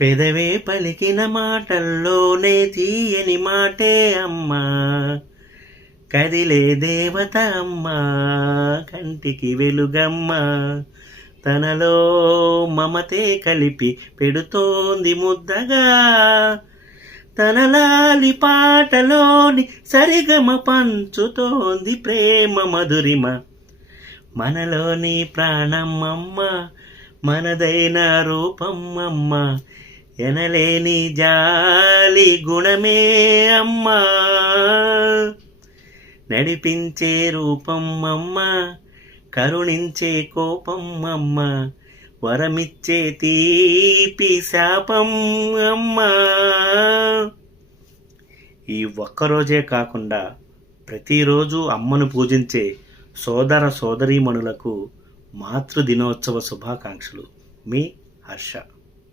పెదవే పలికిన మాటల్లోనే తీయని మాటే అమ్మా, కదిలే దేవత అమ్మా, కంటికి వెలుగమ్మా, తనలో మమతే కలిపి పెడుతోంది ముద్దగా, తనలాలి పాటలోని సరిగమ పంచుతోంది ప్రేమ మధురిమ, మనలోని ప్రాణం అమ్మ, మనదైన రూపం అమ్మ, ఎనలేని జాలి గుణమే అమ్మా, నడిపించే రూపం అమ్మ, కరుణించే కోపం అమ్మ, వరమిచ్చే తీపి శాపం అమ్మా. ఈ ఒక్కరోజే కాకుండా ప్రతిరోజు అమ్మను పూజించే సోదర సోదరీమణులకు మాతృ దినోత్సవ శుభాకాంక్షలు. మీ హర్ష.